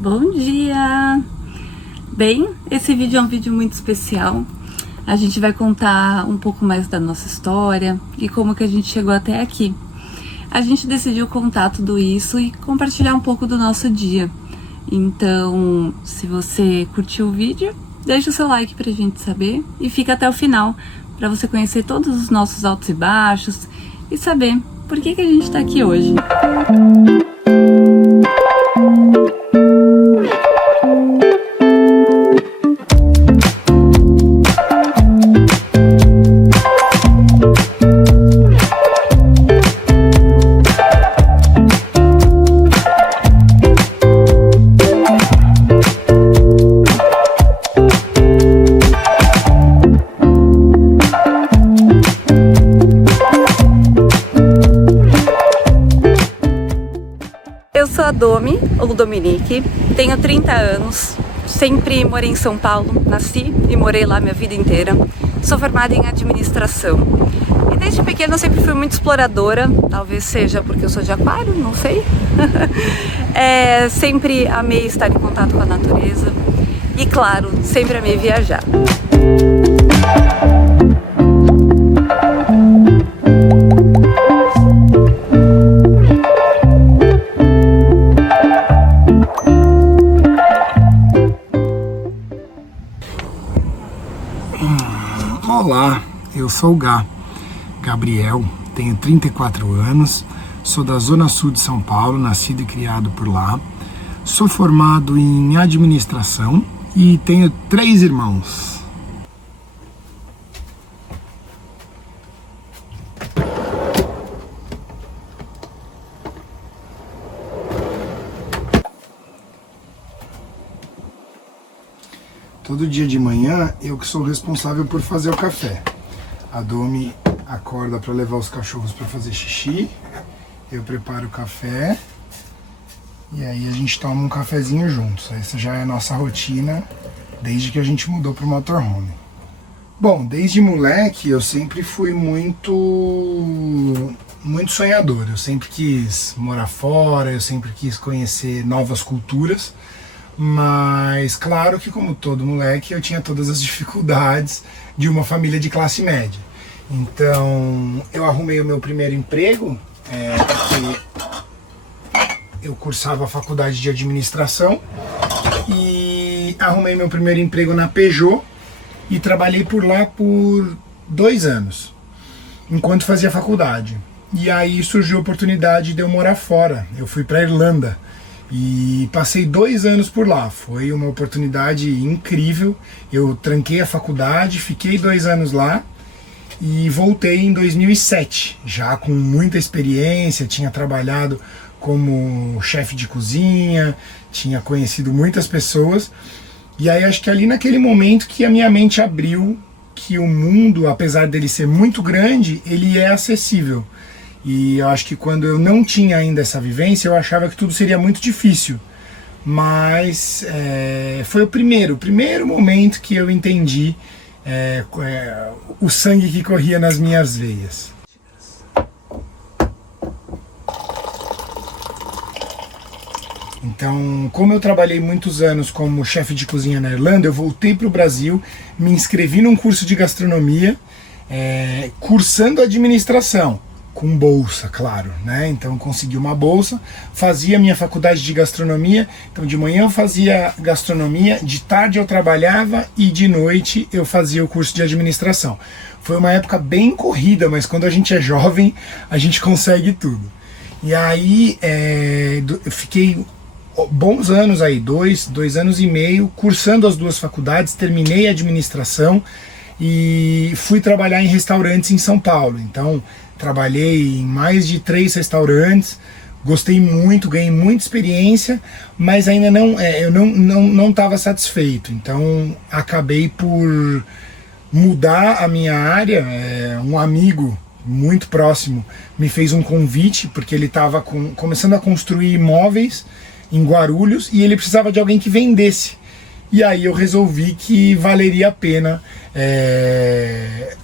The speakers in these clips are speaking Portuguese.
Bom dia! Bem, esse vídeo é um vídeo muito especial. A gente vai contar um pouco mais da nossa história e como que a gente chegou até aqui. A gente decidiu contar tudo isso e compartilhar um pouco do nosso dia. Então, se você curtiu o vídeo, deixa o seu like pra gente saber e fica até o final para você conhecer todos os nossos altos e baixos e saber por que a gente tá aqui hoje. Eu sou a Domi, ou Dominique, tenho 30 anos, sempre morei em São Paulo, nasci e morei lá minha vida inteira. Sou formada em administração e desde pequena eu sempre fui muito exploradora, talvez seja porque eu sou de aquário, não sei. Sempre amei estar em contato com a natureza e, claro, sempre amei viajar. Olá, eu sou o Gabriel, tenho 34 anos, sou da Zona Sul de São Paulo, nascido e criado por lá, sou formado em administração e tenho 3 irmãos. Todo dia de manhã eu que sou responsável por fazer o café. A Domi acorda para levar os cachorros para fazer xixi, eu preparo o café e aí a gente toma um cafezinho juntos. Essa já é a nossa rotina desde que a gente mudou para o motorhome. Bom, desde moleque eu sempre fui muito sonhador. Eu sempre quis morar fora, eu sempre quis conhecer novas culturas. Mas claro que, como todo moleque, eu tinha todas as dificuldades de uma família de classe média. Então eu arrumei o meu primeiro emprego, porque eu cursava a faculdade de administração, e arrumei meu primeiro emprego na Peugeot e trabalhei por lá por 2 anos, enquanto fazia faculdade. E aí surgiu a oportunidade de eu morar fora. Eu fui para a Irlanda e passei 2 anos por lá. Foi uma oportunidade incrível. Eu tranquei a faculdade, fiquei 2 anos lá e voltei em 2007, já com muita experiência. Tinha trabalhado como chefe de cozinha, tinha conhecido muitas pessoas. E aí acho que ali naquele momento que a minha mente abriu, que o mundo, apesar dele ser muito grande, ele é acessível. E eu acho que quando eu não tinha ainda essa vivência, eu achava que tudo seria muito difícil. Mas foi o primeiro momento que eu entendi o sangue que corria nas minhas veias. Então, como eu trabalhei muitos anos como chefe de cozinha na Irlanda, eu voltei para o Brasil, me inscrevi num curso de gastronomia, cursando administração. Com bolsa, claro, né? Então consegui uma bolsa, fazia minha faculdade de gastronomia. Então de manhã eu fazia gastronomia, de tarde eu trabalhava e de noite eu fazia o curso de administração. Foi uma época bem corrida, mas quando a gente é jovem, a gente consegue tudo. E aí eu fiquei bons anos aí, 2 anos e meio, cursando as 2 faculdades, terminei a administração e fui trabalhar em restaurantes em São Paulo. Então trabalhei em mais de 3 restaurantes, gostei muito, ganhei muita experiência, mas ainda eu não estava satisfeito. Então acabei por mudar a minha área. Um amigo muito próximo me fez um convite, porque ele estava começando a construir imóveis em Guarulhos e ele precisava de alguém que vendesse. E aí eu resolvi que valeria a pena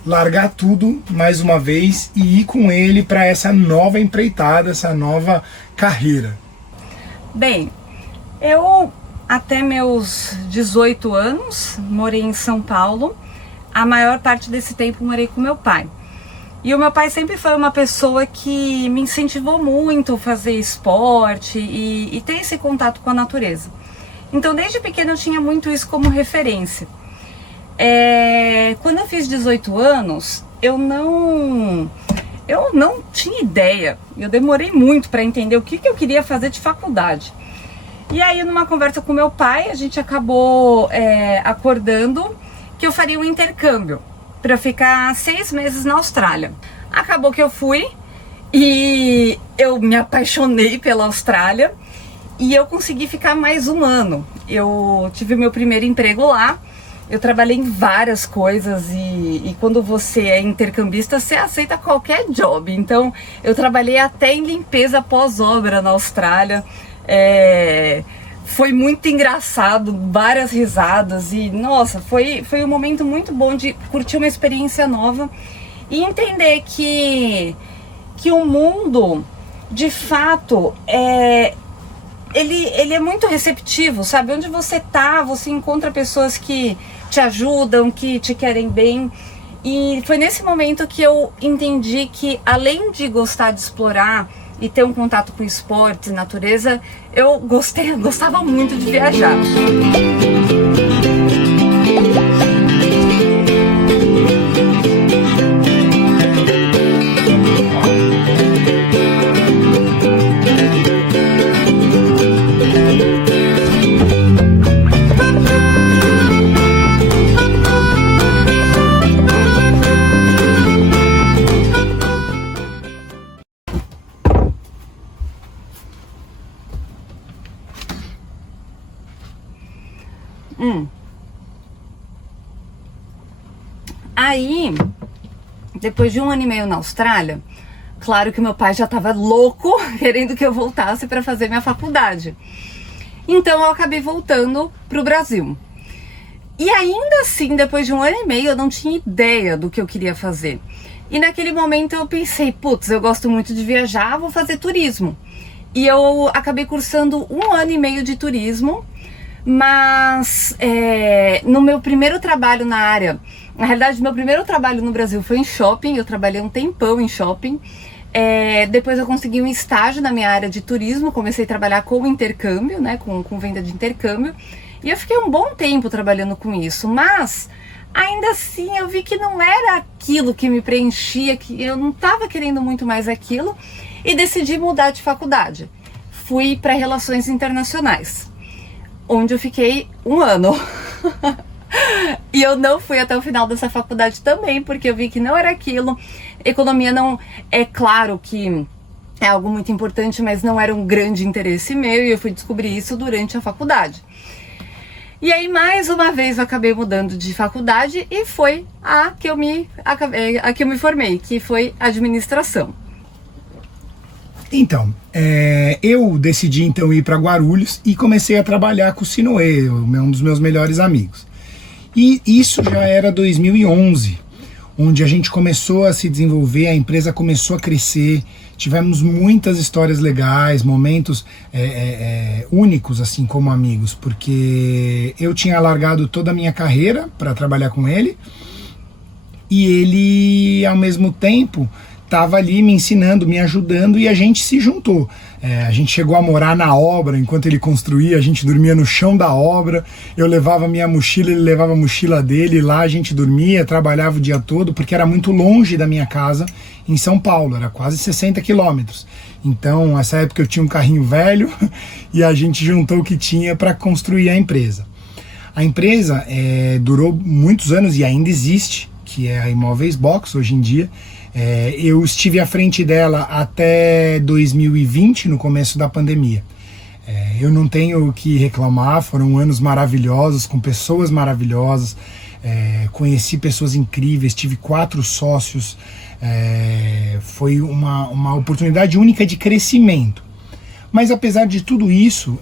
largar tudo mais uma vez e ir com ele para essa nova empreitada, essa nova carreira. Bem, eu até meus 18 anos, morei em São Paulo. A maior parte desse tempo morei com meu pai. E o meu pai sempre foi uma pessoa que me incentivou muito a fazer esporte e ter esse contato com a natureza. Então, desde pequena eu tinha muito isso como referência. Quando eu fiz 18 anos, eu não tinha ideia. Eu demorei muito para entender o que eu queria fazer de faculdade. E aí, numa conversa com meu pai, a gente acabou acordando que eu faria um intercâmbio para eu ficar 6 meses na Austrália. Acabou que eu fui e eu me apaixonei pela Austrália e eu consegui ficar mais um ano. Eu tive meu primeiro emprego lá. Eu trabalhei em várias coisas e quando você é intercambista, você aceita qualquer job. Então, eu trabalhei até em limpeza pós-obra na Austrália. Foi muito engraçado, várias risadas e, nossa, foi um momento muito bom de curtir uma experiência nova e entender que o mundo, de fato, ele é muito receptivo, sabe? Onde você tá, você encontra pessoas que te ajudam, que te querem bem. E foi nesse momento que eu entendi que, além de gostar de explorar e ter um contato com esportes e natureza, eu gostava muito de viajar. Aí, depois de 1 ano e meio na Austrália, claro que meu pai já estava louco, querendo que eu voltasse para fazer minha faculdade. Então eu acabei voltando para o Brasil. E ainda assim, depois de 1 ano e meio, eu não tinha ideia do que eu queria fazer. E naquele momento eu pensei, putz, eu gosto muito de viajar, vou fazer turismo. E eu acabei cursando 1 ano e meio de turismo, mas no meu primeiro trabalho na área, na realidade meu primeiro trabalho no Brasil foi em shopping, eu trabalhei um tempão em shopping. Depois eu consegui um estágio na minha área de turismo, comecei a trabalhar com intercâmbio, né, com venda de intercâmbio, e eu fiquei um bom tempo trabalhando com isso, mas ainda assim eu vi que não era aquilo que me preenchia, que eu não estava querendo muito mais aquilo, e decidi mudar de faculdade. Fui para Relações Internacionais, onde eu fiquei 1 ano. E eu não fui até o final dessa faculdade também, porque eu vi que não era aquilo. Economia não... É claro que é algo muito importante, mas não era um grande interesse meu, e eu fui descobrir isso durante a faculdade. E aí, mais uma vez, eu acabei mudando de faculdade e foi a que eu me formei, que foi administração. Então, eu decidi então ir para Guarulhos e comecei a trabalhar com o Sinoe, um dos meus melhores amigos. E isso já era 2011, onde a gente começou a se desenvolver, a empresa começou a crescer, tivemos muitas histórias legais, momentos únicos assim como amigos, porque eu tinha largado toda a minha carreira para trabalhar com ele e ele ao mesmo tempo estava ali me ensinando, me ajudando, e a gente se juntou. A gente chegou a morar na obra, enquanto ele construía, a gente dormia no chão da obra, eu levava minha mochila, ele levava a mochila dele, lá a gente dormia, trabalhava o dia todo, porque era muito longe da minha casa em São Paulo, era quase 60 quilômetros. Então, nessa época eu tinha um carrinho velho e a gente juntou o que tinha para construir a empresa. A empresa durou muitos anos e ainda existe, que é a Imóveis Box hoje em dia. Eu estive à frente dela até 2020, no começo da pandemia. Eu não tenho o que reclamar, foram anos maravilhosos, com pessoas maravilhosas, conheci pessoas incríveis, tive 4 sócios, foi uma oportunidade única de crescimento. Mas apesar de tudo isso,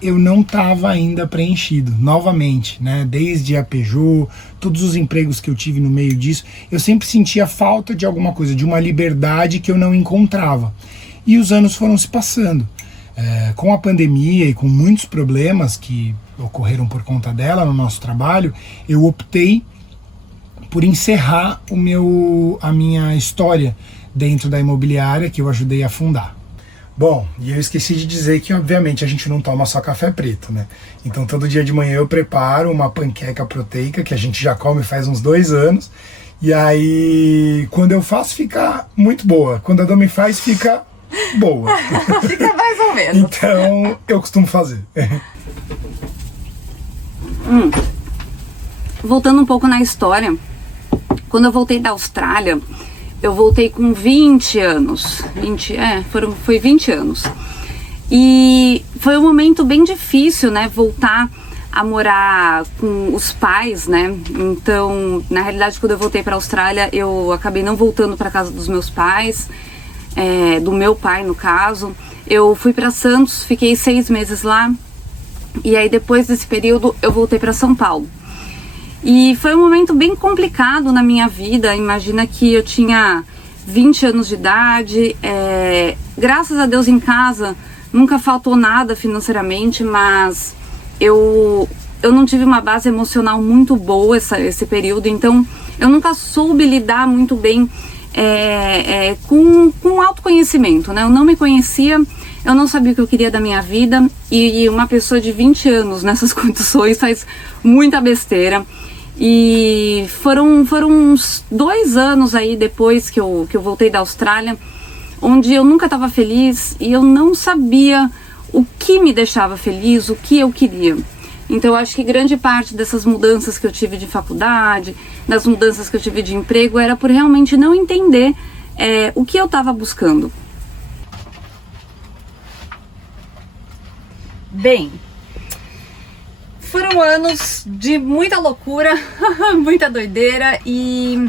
eu não estava ainda preenchido, novamente, né? Desde a Peugeot, todos os empregos que eu tive no meio disso, eu sempre sentia falta de alguma coisa, de uma liberdade que eu não encontrava. E os anos foram se passando. Com a pandemia e com muitos problemas que ocorreram por conta dela no nosso trabalho, eu optei por encerrar a minha história dentro da imobiliária que eu ajudei a fundar. Bom, e eu esqueci de dizer que obviamente a gente não toma só café preto, né? Então todo dia de manhã eu preparo uma panqueca proteica que a gente já come faz uns 2 anos. E aí quando eu faço fica muito boa, quando a Domi faz fica boa. Fica mais ou menos. Então eu costumo fazer. Voltando um pouco na história, quando eu voltei da Austrália, eu voltei com 20 anos. Foi 20 anos. E foi um momento bem difícil, né? Voltar a morar com os pais, né? Então, na realidade, quando eu voltei para a Austrália, eu acabei não voltando para casa dos meus pais, do meu pai, no caso. Eu fui para Santos, fiquei 6 meses lá. E aí, depois desse período, eu voltei para São Paulo. E foi um momento bem complicado na minha vida. Imagina que eu tinha 20 anos de idade, graças a Deus em casa nunca faltou nada financeiramente, mas eu não tive uma base emocional muito boa esse período, então eu nunca soube lidar muito bem com autoconhecimento, né? Eu não me conhecia, eu não sabia o que eu queria da minha vida, e uma pessoa de 20 anos nessas condições faz muita besteira. E foram uns 2 anos aí depois que eu voltei da Austrália, onde eu nunca estava feliz e eu não sabia o que me deixava feliz, o que eu queria. Então eu acho que grande parte dessas mudanças que eu tive de faculdade, das mudanças que eu tive de emprego, era por realmente não entender o que eu estava buscando. Bem, foram anos de muita loucura, muita doideira, e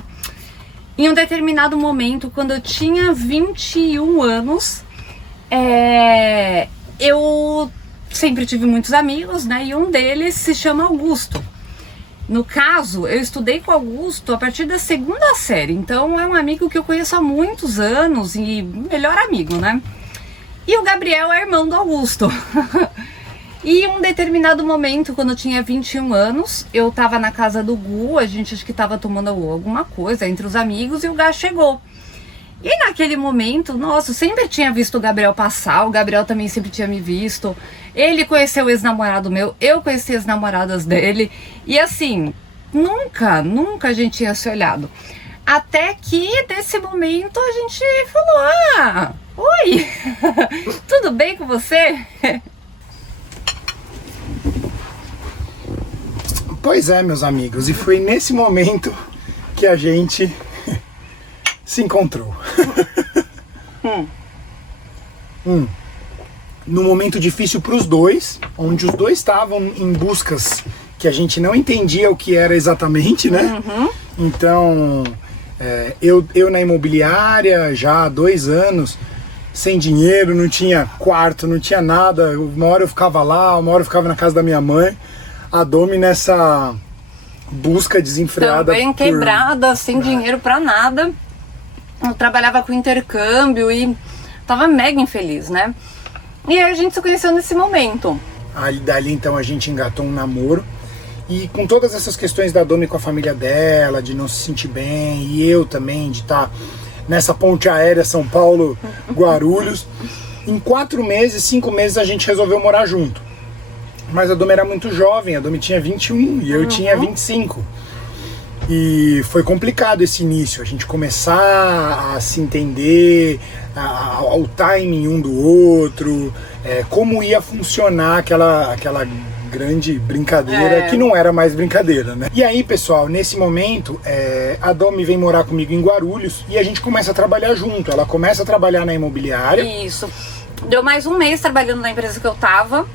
em um determinado momento, quando eu tinha 21 anos, eu sempre tive muitos amigos, né? E um deles se chama Augusto. No caso, eu estudei com Augusto a partir da 2ª série, então é um amigo que eu conheço há muitos anos e melhor amigo, né? E o Gabriel é irmão do Augusto. E em um determinado momento, quando eu tinha 21 anos, eu tava na casa do Gu, a gente acho que tava tomando alguma coisa entre os amigos, e o Gá chegou. E naquele momento, nossa, eu sempre tinha visto o Gabriel passar, o Gabriel também sempre tinha me visto. Ele conheceu o ex-namorado meu, eu conheci as namoradas dele, e assim, nunca a gente tinha se olhado. Até que, nesse momento, a gente falou, oi, tudo bem com você? Pois é, meus amigos, e foi nesse momento que a gente se encontrou. Num momento difícil para os dois, onde os dois estavam em buscas que a gente não entendia o que era exatamente, né? Então, eu na imobiliária já há 2 anos, sem dinheiro, não tinha quarto, não tinha nada. Uma hora eu ficava lá, uma hora eu ficava na casa da minha mãe. A Domi nessa busca desenfreada. Também quebrada, sem dinheiro pra nada. Eu trabalhava com intercâmbio e tava mega infeliz, né? E aí a gente se conheceu nesse momento. Aí dali então a gente engatou um namoro. E com todas essas questões da Domi com a família dela, de não se sentir bem, e eu também, de estar nessa ponte aérea São Paulo-Guarulhos, em 4 meses, 5 meses a gente resolveu morar junto. Mas a Domi era muito jovem, a Domi tinha 21 e eu tinha 25. E foi complicado esse início, a gente começar a se entender, ao timing um do outro, como ia funcionar aquela grande brincadeira, que não era mais brincadeira, né? E aí, pessoal, nesse momento, a Domi vem morar comigo em Guarulhos e a gente começa a trabalhar junto. Ela começa a trabalhar na imobiliária. Isso. Deu mais 1 mês trabalhando na empresa que eu tava.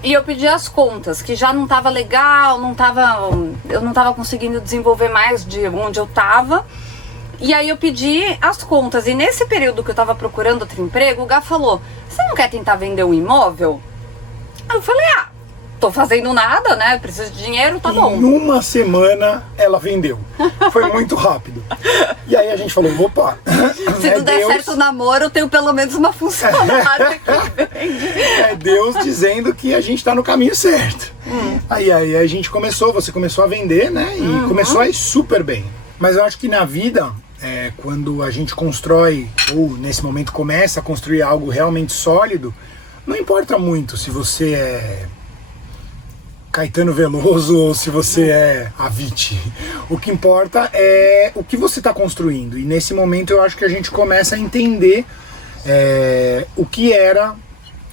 E eu pedi as contas, que já não tava legal, eu não tava conseguindo desenvolver mais de onde eu tava. E aí eu pedi as contas. E nesse período que eu tava procurando outro emprego, o Gá falou, você não quer tentar vender um imóvel? Aí eu falei, tô fazendo nada, né? Preciso de dinheiro, tá bom. Em uma semana ela vendeu. Foi muito rápido. E aí a gente falou, opa, se não der certo o namoro, eu tenho pelo menos uma funcionária que vende. É Deus dizendo que a gente tá no caminho certo. Aí a gente você começou a vender, né? E começou a ir super bem. Mas eu acho que na vida, quando a gente constrói, ou nesse momento começa a construir algo realmente sólido, não importa muito se você é Caetano Veloso ou se você é Avicii. O que importa é o que você está construindo. E nesse momento eu acho que a gente começa a entender o que era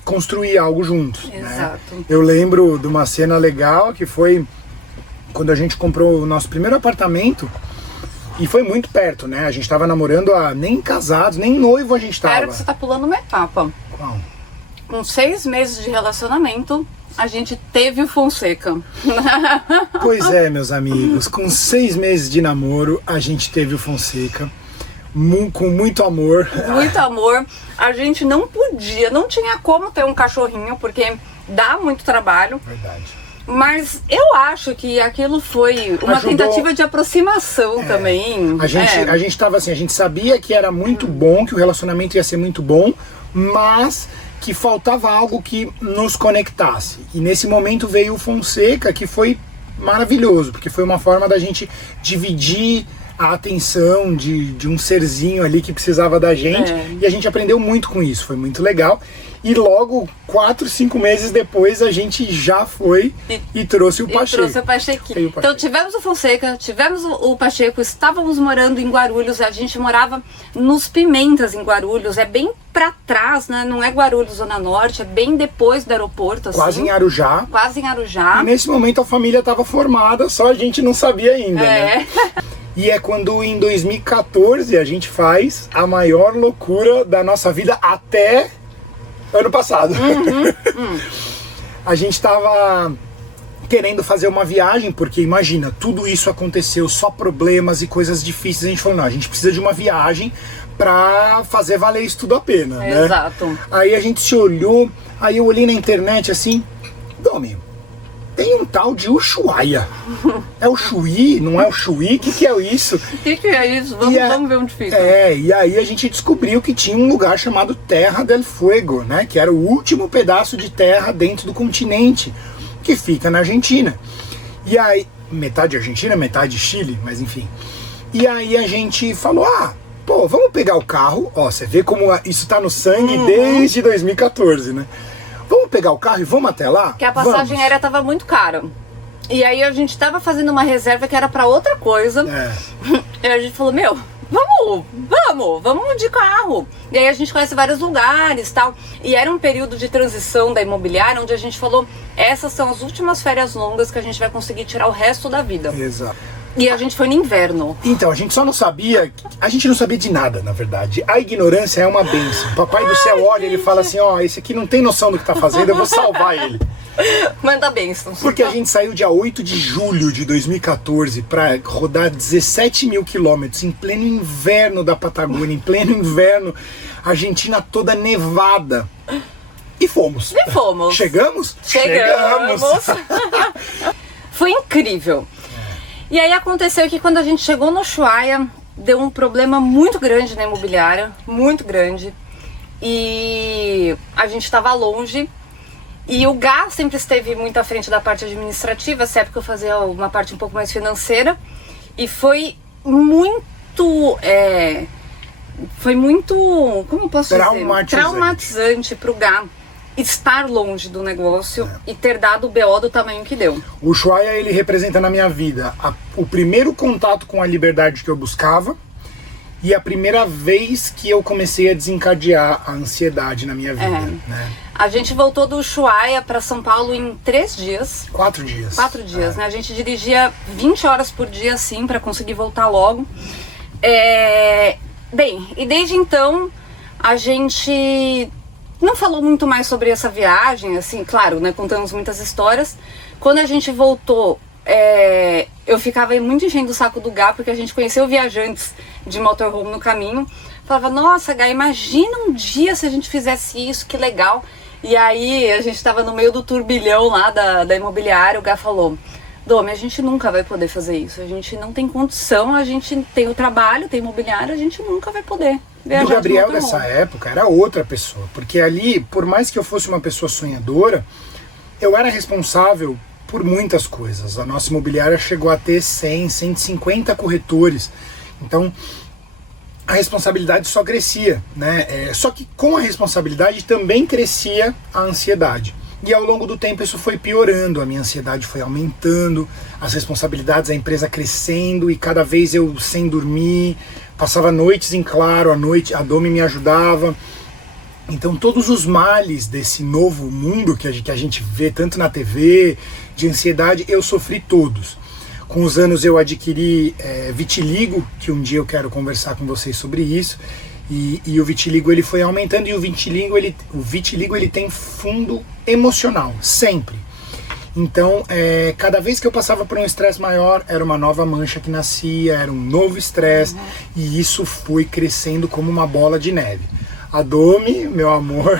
construir algo juntos. Exato. Né? Eu lembro de uma cena legal que foi quando a gente comprou o nosso primeiro apartamento. E foi muito perto, né? A gente estava namorando, nem casados, nem noivo a gente estava. Espero que você tá pulando uma etapa. Qual? Com 6 meses de relacionamento, a gente teve o Fonseca. Pois é, meus amigos, com 6 meses de namoro, a gente teve o Fonseca, com muito amor. Muito amor. A gente não tinha como ter um cachorrinho, porque dá muito trabalho. Verdade. Mas eu acho que aquilo foi uma tentativa de aproximação também. A gente tava assim, a gente sabia que era muito bom, que o relacionamento ia ser muito bom, mas que faltava algo que nos conectasse. E nesse momento veio o Fonseca, que foi maravilhoso, porque foi uma forma da gente dividir a atenção de um serzinho ali que precisava da gente, e a gente aprendeu muito com isso, foi muito legal. E logo 4, 5 meses depois a gente já foi e trouxe o Pacheco. Trouxe o Pachequinho. Então tivemos o Fonseca, tivemos o Pacheco, estávamos morando em Guarulhos, a gente morava nos Pimentas em Guarulhos, é bem pra trás, né? Não é Guarulhos, Zona Norte, é bem depois do aeroporto. Assim. Quase em Arujá. Quase em Arujá. E nesse momento a família estava formada, só a gente não sabia ainda, né? E é quando em 2014 a gente faz a maior loucura da nossa vida até ano passado. A gente estava querendo fazer uma viagem, porque imagina, tudo isso aconteceu, só problemas e coisas difíceis. A gente falou, não, a gente precisa de uma viagem pra fazer valer isso tudo a pena, né? Exato. Aí a gente se olhou, aí eu olhei na internet assim, Domi, tem um tal de Ushuaia. É o Chuí? Não é o Chuí? O que é isso? O que é isso? Vamos ver onde fica. E aí a gente descobriu que tinha um lugar chamado Terra del Fuego, né? Que era o último pedaço de terra dentro do continente, que fica na Argentina. E aí, metade Argentina, metade Chile, mas enfim. E aí a gente falou, pô, vamos pegar o carro. Ó, você vê como isso tá no sangue desde 2014, né? Vamos pegar o carro e vamos até lá? Porque a passagem aérea tava muito cara. E aí a gente tava fazendo uma reserva que era pra outra coisa. E a gente falou, vamos de carro. E aí a gente conhece vários lugares e tal. E era um período de transição da imobiliária onde a gente falou, essas são as últimas férias longas que a gente vai conseguir tirar o resto da vida. Exato. E a gente foi no inverno. Então, a gente só não sabia, a gente não sabia de nada, na verdade. A ignorância é uma bênção. O Papai do Céu olha e ele fala assim, esse aqui não tem noção do que tá fazendo, eu vou salvar ele. Manda bênçãos. Porque a gente saiu dia 8 de julho de 2014 para rodar 17 mil quilômetros em pleno inverno da Patagônia, em pleno inverno, Argentina toda nevada. E fomos. Chegamos? Chegamos. Foi incrível. E aí aconteceu que quando a gente chegou no Ushuaia, deu um problema muito grande na imobiliária, muito grande. E a gente estava longe. E o Gá sempre esteve muito à frente da parte administrativa, essa época eu fazia uma parte um pouco mais financeira. E foi muito, como eu posso dizer? Traumatizante para o Gá estar longe do negócio e ter dado o BO do tamanho que deu. O Ushuaia, ele representa na minha vida o primeiro contato com a liberdade que eu buscava e a primeira vez que eu comecei a desencadear a ansiedade na minha vida. Né? A gente voltou do Ushuaia para São Paulo em 3 dias. 4 dias. 4 dias, né? A gente dirigia 20 horas por dia, assim, para conseguir voltar logo. Bem, e desde então a gente não falou muito mais sobre essa viagem, assim, claro, né? Contamos muitas histórias. Quando a gente voltou, eu ficava muito enchendo o saco do Gá, porque a gente conheceu viajantes de motorhome no caminho. Falava, nossa, Gá, imagina um dia se a gente fizesse isso, que legal. E aí a gente tava no meio do turbilhão lá da imobiliária, o Gá falou: Domi, a gente nunca vai poder fazer isso, a gente não tem condição, a gente tem o trabalho, tem imobiliário, a gente nunca vai poder viajar. E o Gabriel dessa época era outra pessoa, porque ali, por mais que eu fosse uma pessoa sonhadora, eu era responsável por muitas coisas. A nossa imobiliária chegou a ter 100, 150 corretores, então a responsabilidade só crescia, né? Só que com a responsabilidade também crescia a ansiedade. E ao longo do tempo isso foi piorando, a minha ansiedade foi aumentando, as responsabilidades, a empresa crescendo, e cada vez eu sem dormir, passava noites em claro, à noite a Domi me ajudava. Então todos os males desse novo mundo que a gente vê tanto na TV, de ansiedade, eu sofri todos. Com os anos eu adquiri vitiligo, que um dia eu quero conversar com vocês sobre isso. E o vitiligo ele foi aumentando, e o vitiligo ele tem fundo emocional, sempre. Então, cada vez que eu passava por um estresse maior, era uma nova mancha que nascia, era um novo estresse, e isso foi crescendo como uma bola de neve. A Domi, meu amor,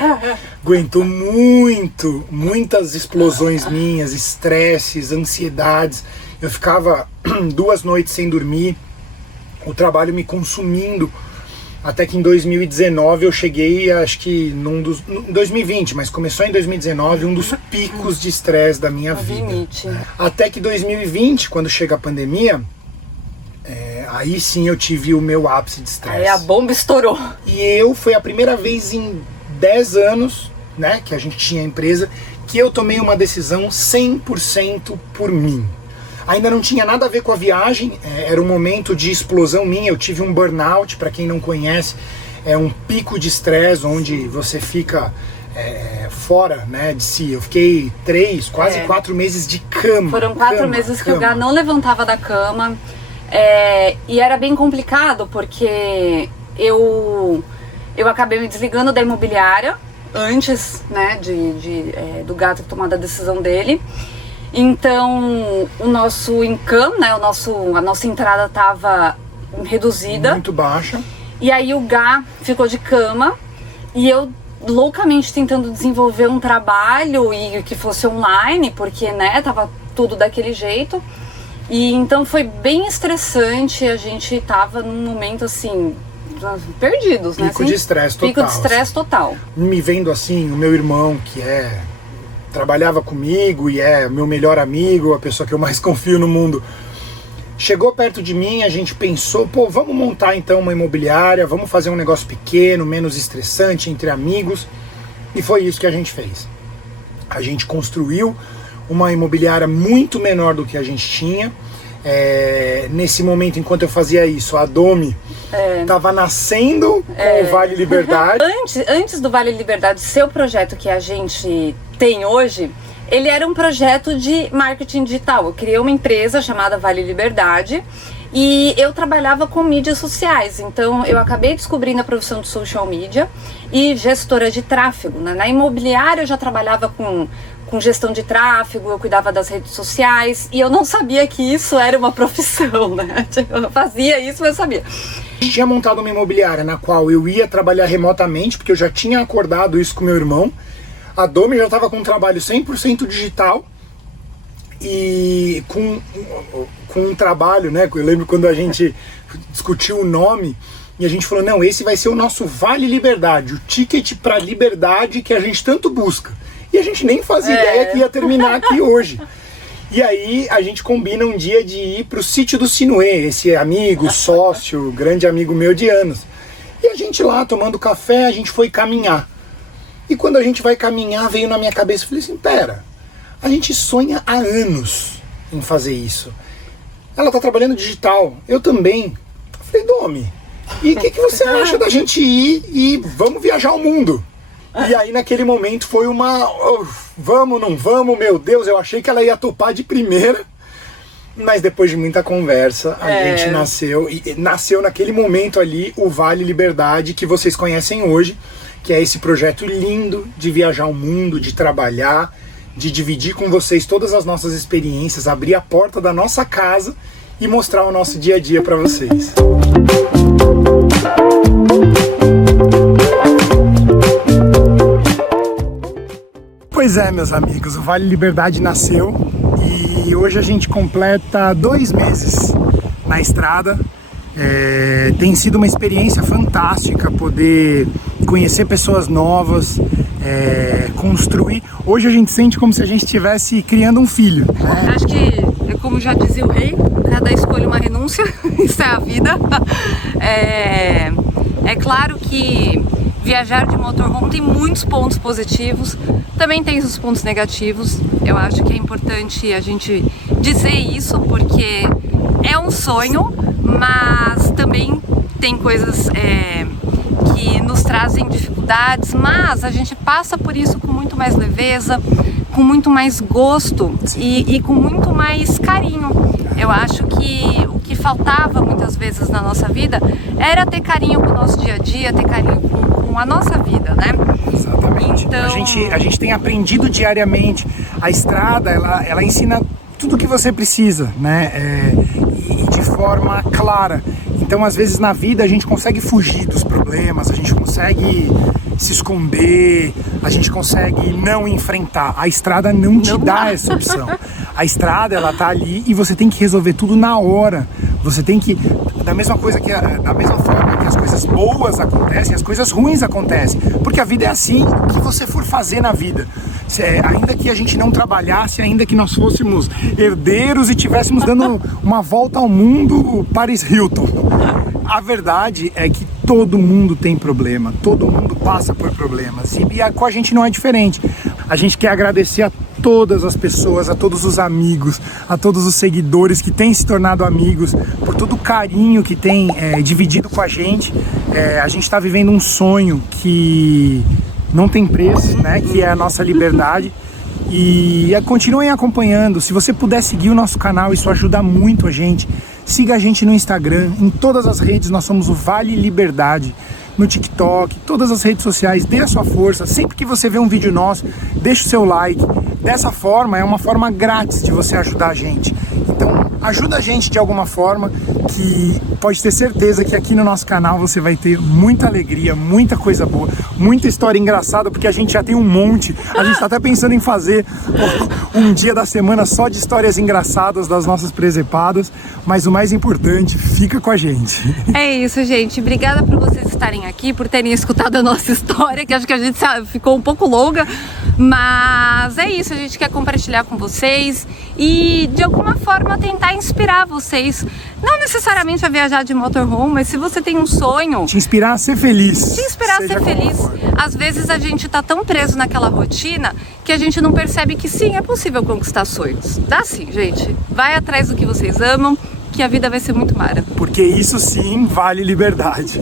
aguentou muitas explosões minhas, estresses, ansiedades. Eu ficava 2 noites sem dormir, o trabalho me consumindo. Até que em 2019 eu cheguei, acho que em 2020, mas começou em 2019, um dos picos de estresse da minha vida. Até que 2020, quando chega a pandemia, aí sim eu tive o meu ápice de estresse. Aí a bomba estourou. E foi a primeira vez em 10 anos, né, que a gente tinha a empresa, que eu tomei uma decisão 100% por mim. Ainda não tinha nada a ver com a viagem, era um momento de explosão minha, eu tive um burnout, para quem não conhece, é um pico de estresse onde você fica fora, né, de si. Eu fiquei quase 4 meses de cama. Foram 4 meses que o Gá não levantava da cama, e era bem complicado, porque eu acabei me desligando da imobiliária antes, né, do Gá ter tomado a decisão dele. Então, o nosso income, né, a nossa entrada estava reduzida. Muito baixa. E aí o Gá ficou de cama, e eu loucamente tentando desenvolver um trabalho e que fosse online, porque, né, tava tudo daquele jeito. E então foi bem estressante, a gente tava num momento assim, perdidos, né? Pico de estresse total. Pico de estresse total. Me vendo assim, o meu irmão, que trabalhava comigo e é meu melhor amigo, a pessoa que eu mais confio no mundo, chegou perto de mim, a gente pensou, vamos montar então uma imobiliária, vamos fazer um negócio pequeno, menos estressante, entre amigos, e foi isso que a gente fez. A gente construiu uma imobiliária muito menor do que a gente tinha. Nesse momento, enquanto eu fazia isso, a Domi estava nascendo com o Vale Liberdade. Antes do Vale Liberdade ser o projeto que a gente tem hoje, ele era um projeto de marketing digital. Eu criei uma empresa chamada Vale Liberdade e eu trabalhava com mídias sociais. Então eu acabei descobrindo a profissão de social media e gestora de tráfego, né? Na imobiliária eu já trabalhava com gestão de tráfego, eu cuidava das redes sociais, e eu não sabia que isso era uma profissão, né? Eu fazia isso, mas eu sabia. A gente tinha montado uma imobiliária na qual eu ia trabalhar remotamente, porque eu já tinha acordado isso com meu irmão. A Domi já estava com um trabalho 100% digital, e com um trabalho, né? Eu lembro quando a gente discutiu o nome, e a gente falou, não, esse vai ser o nosso Vale Liberdade, o ticket para liberdade que a gente tanto busca. E a gente nem fazia ideia que ia terminar aqui hoje. E aí a gente combina um dia de ir para o sítio do Sinuê, esse amigo, sócio, grande amigo meu de anos. E a gente lá tomando café, a gente foi caminhar. E quando a gente vai caminhar, veio na minha cabeça, eu falei assim, pera, a gente sonha há anos em fazer isso. Ela tá trabalhando digital, eu também. Eu falei, Domi, e o que você acha da gente ir e vamos viajar o mundo? E aí naquele momento foi vamos, não vamos, meu Deus, eu achei que ela ia topar de primeira, mas depois de muita conversa a gente nasceu naquele momento ali o Vale Liberdade, que vocês conhecem hoje, que é esse projeto lindo de viajar o mundo, de trabalhar, de dividir com vocês todas as nossas experiências, abrir a porta da nossa casa e mostrar o nosso dia a dia para vocês. Pois é, meus amigos, o Vale Liberdade nasceu e hoje a gente completa 2 meses na estrada. Tem sido uma experiência fantástica poder conhecer pessoas novas, construir. Hoje a gente sente como se a gente estivesse criando um filho, né? Acho que, como já dizia o rei, cada escolha uma renúncia, isso é a vida. É claro que viajar de motorhome tem muitos pontos positivos, também tem os pontos negativos. Eu acho que é importante a gente dizer isso, porque é um sonho, mas também tem coisas que nos trazem dificuldades, mas a gente passa por isso com muito mais leveza, com muito mais gosto e com muito mais carinho. Eu acho que o que faltava muitas vezes na nossa vida era ter carinho com o nosso dia a dia, ter carinho com a nossa vida, né? Exatamente. Então... A gente tem aprendido diariamente. A estrada, ela ensina tudo o que você precisa, né? E de forma clara. Então, às vezes na vida a gente consegue fugir dos problemas, a gente consegue se esconder, a gente consegue não enfrentar. A estrada não te dá essa opção. A estrada, ela tá ali e você tem que resolver tudo na hora. Você tem que, da mesma forma que as coisas boas acontecem, as coisas ruins acontecem. Porque a vida é assim, o que você for fazer na vida. Ainda que a gente não trabalhasse, ainda que nós fôssemos herdeiros e tivéssemos dando uma volta ao mundo, Paris Hilton. A verdade é que todo mundo tem problema, todo mundo passa por problemas e com a gente não é diferente. A gente quer agradecer a todas as pessoas, a todos os amigos, a todos os seguidores que têm se tornado amigos, por todo o carinho que tem dividido com a gente. A gente está vivendo um sonho que não tem preço, né? Que é a nossa liberdade. E continuem acompanhando. Se você puder seguir o nosso canal, isso ajuda muito a gente. Siga a gente no Instagram, em todas as redes nós somos o Vale Liberdade, no TikTok, todas as redes sociais. Dê a sua força, sempre que você vê um vídeo nosso, deixe o seu like. Dessa forma, é uma forma grátis de você ajudar a gente. Então, ajuda a gente de alguma forma, que pode ter certeza que aqui no nosso canal você vai ter muita alegria, muita coisa boa, muita história engraçada, porque a gente já tem um monte. A gente tá até pensando em fazer um dia da semana só de histórias engraçadas das nossas presepadas, mas o mais importante, fica com a gente. É isso, gente. Obrigada por vocês estarem aqui, por terem escutado a nossa história, que acho que a gente ficou um pouco longa, mas é isso, a gente quer compartilhar com vocês e de alguma forma tentar inspirar vocês, não necessariamente a viajar de motorhome, mas se você tem um sonho, te inspirar a ser feliz. Te inspirar a ser feliz. Às vezes a gente tá tão preso naquela rotina que a gente não percebe que sim, é possível conquistar sonhos. Dá sim, gente. Vai atrás do que vocês amam, que a vida vai ser muito mara. Porque isso sim vale liberdade.